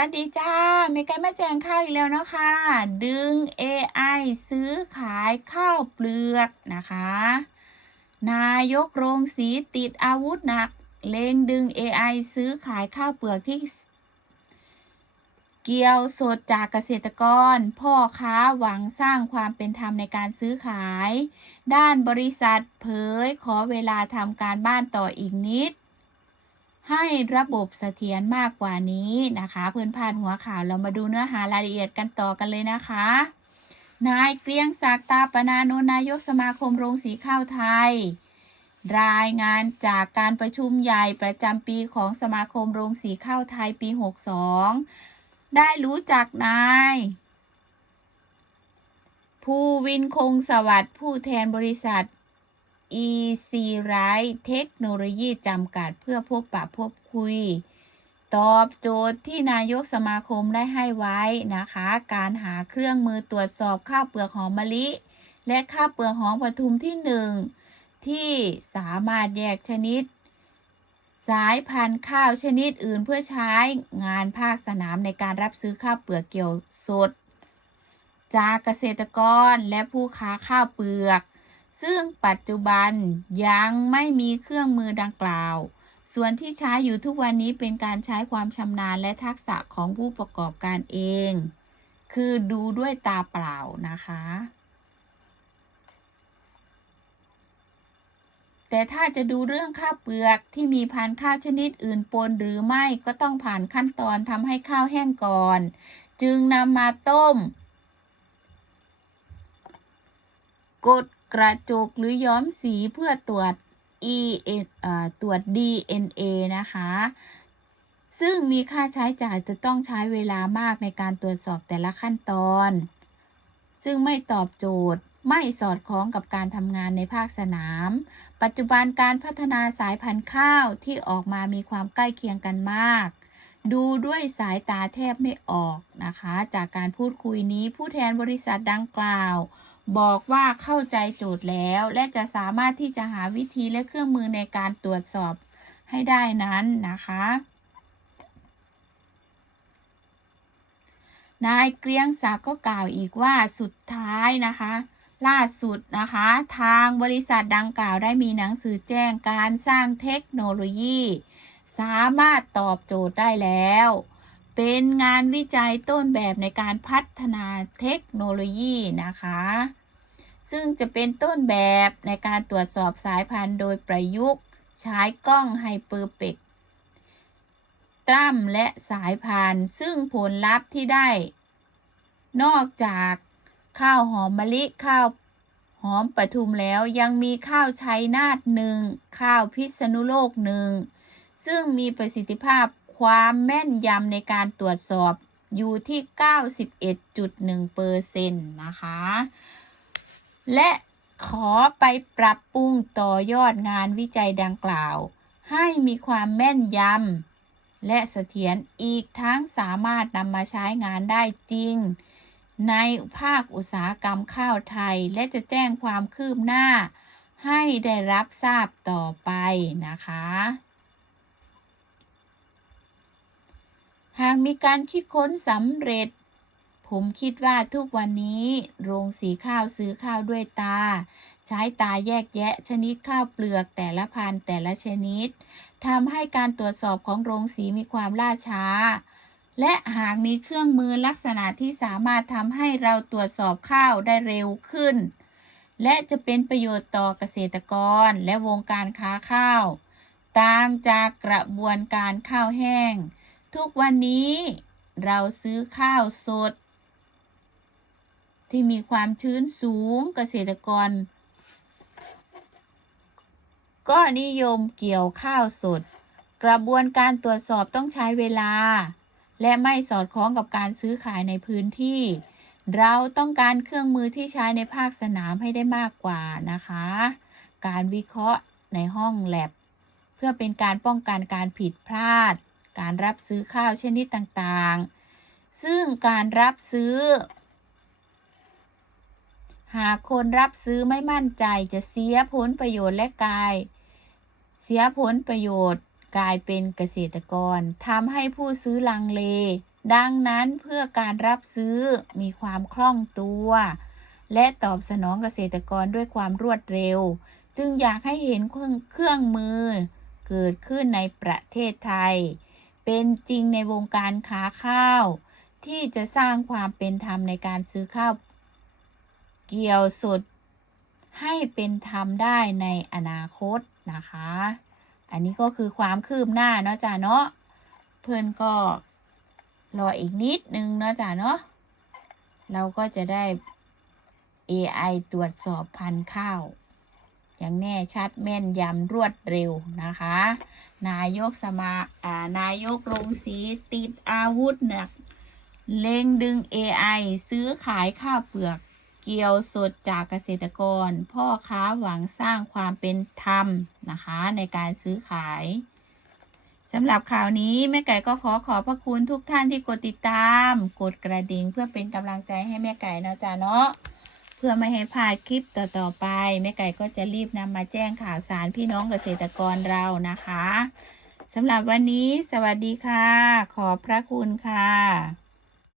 สวัสดีจ้าเมกาแม่แจงข้าวอีกแล้วนะคะ ดึง AI ซื้อขายข้าวเปลือกนะคะ นายกโรงสีติดอาวุธหนัก เลงดึง AI ซื้อขายข้าวเปลือกที่ เกี่ยวสดจากเกษตรกร พ่อค้าหวังสร้างความเป็นธรรมในการซื้อขาย ด้านบริษัทเผยขอเวลาทำการบ้านต่ออีกนิด ให้ระบบเสถียรมากกว่านี้นะคะ เพื่อนพาดหัวข่าวเรามาดูเนื้อหารายละเอียดกันต่อกันเลยนะคะ นายเกรียงศักดิ์ตาปนานนนายกสมาคมโรงสีข้าวไทย รายงานจากการประชุมใหญ่ประจำปีของสมาคมโรงสีข้าวไทยปี 62 ได้รู้จักนายผู้วินคงสวัสดิ์ผู้แทนบริษัท EC r i g h t เทคโนโลยีจำกัดเพื่อพบปะพบคุย ตอบโจทย์ที่นายกสมาคมได้ให้ไว้นะคะ การหาเครื่องมือตรวจสอบข้าวเปลือกหอมมะลิ และข้าวเปลือกหอมปทุมที่หนึ่งที่สามารถแยกชนิด สายพันธุ์ข้าวชนิดอื่นเพื่อใช้งานภาคสนามในการรับซื้อข้าวเปลือกเกี่ยวสด จากเกษตรกรและผู้ค้าข้าวเปลือก ซึ่งปัจจุบันยังไม่มีเครื่องมือดังกล่าว ส่วนที่ใช้อยู่ทุกวันนี้เป็นการใช้ความชำนาญและทักษะของผู้ประกอบการเอง คือดูด้วยตาเปล่านะคะ แต่ถ้าจะดูเรื่องข้าวเปลือกที่มีพันธุ์ข้าวชนิดอื่นปนหรือไม่ก็ต้องผ่านขั้นตอนทำให้ข้าวแห้งก่อน จึงนำมาต้ม กดกระจกหรือย้อมสีเพื่อตรวจ e อ่าตรวจ DNA นะคะ ซึ่งมีค่าใช้จ่ายจะต้องใช้เวลามากในการตรวจสอบแต่ละขั้นตอน ซึ่งไม่ตอบโจทย์ไม่สอดคล้องกับการทำงานในภาคสนาม ปัจจุบันการพัฒนาสายพันธุ์ข้าวที่ออกมามีความใกล้เคียงกันมาก ดูด้วยสายตาแทบไม่ออกนะคะ จากการพูดคุยนี้ผู้แทนบริษัทดังกล่าว บอกว่าเข้าใจโจทย์แล้ว และจะสามารถที่จะหาวิธีและเครื่องมือในการตรวจสอบให้ได้นั้นนะคะ นายเกรียงศักดิ์ก็กล่าวอีกว่าสุดท้ายนะคะ ล่าสุดนะคะ ทางบริษัทดังกล่าวได้มีหนังสือแจ้งการสร้างเทคโนโลยี สามารถตอบโจทย์ได้แล้วเป็นงานวิจัยต้นแบบในการพัฒนาเทคโนโลยีนะคะ ซึ่งจะเป็นต้นแบบในการตรวจสอบสายพันธุ์โดยประยุกต์ ใช้กล้องไฮเปอร์เปกตรัมและสายพันธุ์ ซึ่งผลลัพธ์ที่ได้ นอกจากข้าวหอมมะลิข้าวหอมปทุมแล้วยังมีข้าวชัยนาทหนึ่งข้าวพิษณุโลกหนึ่งซึ่งมีประสิทธิภาพความแม่นยำในการตรวจสอบอยู่ที่ 91.1เปอร์เซนต์นะคะ และขอไปปรับปรุงต่อยอดงานวิจัยดังกล่าว ให้มีความแม่นยำและเสถียรอีกทั้งสามารถนำมาใช้งานได้จริง ในภาคอุตสาหกรรมข้าวไทย และจะแจ้งความคืบหน้า ให้ได้รับทราบต่อไปนะคะ หากมีการคิดค้นสำเร็จ ผมคิดว่าทุกวันนี้ โรงสีข้าวซื้อข้าวด้วยตา ใช้ตาแยกแยะชนิดข้าวเปลือกแต่ละพันธุ์แต่ละชนิดทำให้การตรวจสอบของโรงสีมีความล่าช้า และหากมีเครื่องมือลักษณะที่สามารถทำให้เราตรวจสอบข้าวได้เร็วขึ้น และจะเป็นประโยชน์ต่อเกษตรกรและวงการค้าข้าว ต่างจากกระบวนการข้าวแห้ง ทุกวันนี้เราซื้อข้าวสด ที่มีความชื้นสูงเกษตรกร ก็นิยมเกี่ยวข้าวสด กระบวนการตรวจสอบต้องใช้เวลา และไม่สอดคล้องกับการซื้อขายในพื้นที่ เราต้องการเครื่องมือที่ใช้ในภาคสนามให้ได้มากกว่านะคะ การวิเคราะห์ในห้องแลบเพื่อเป็นการป้องกันการผิดพลาด การรับซื้อข้าวชนิดต่างๆ ซึ่งการรับซื้อ หากคนรับซื้อไม่มั่นใจจะเสียผลประโยชน์และกาย เสียผลประโยชน์กลายเป็นเกษตรกรทำให้ผู้ซื้อลังเล ดังนั้นเพื่อการรับซื้อมีความคล่องตัว และตอบสนองเกษตรกรด้วยความรวดเร็ว จึงอยากให้เห็นเครื่องเครื่องมือ เกิดขึ้นในประเทศไทย เป็นจริงในวงการค้าข้าว ที่จะสร้างความเป็นธรรมในการซื้อข้าว เกี่ยวสุดให้เป็นธรรมได้ในอนาคตนะคะ อันนี้ก็คือความคืบหน้าเนาะจ้ะเนาะ เพื่อนก็รออีกนิดนึงเนาะจ้ะเนาะ เราก็จะได้ AI ตรวจสอบพันธุ์ข้าวอย่างแน่ชัดแม่นยำรวดเร็วนะคะ นายกสมาอ่านายกลงสีติดอาวุธหนักเล็งดึง AI ซื้อขายข้าวเปลือก เกี่ยวสดจากเกษตรกร พ่อค้าหวังสร้างความเป็นธรรมนะคะในการซื้อขายสำหรับข่าวนี้แม่ไก่ก็ขอขอบพระคุณทุกท่านที่กดติดตาม กดกระดิ่งเพื่อเป็นกำลังใจให้แม่ไก่นะจ๊ะเนาะเพื่อไม่ให้พลาดคลิปต่อๆไปแม่ไก่ก็จะรีบนำมาแจ้งข่าวสารพี่น้องเกษตรกรเรานะคะสำหรับวันนี้สวัสดีค่ะ ขอบพระคุณค่ะ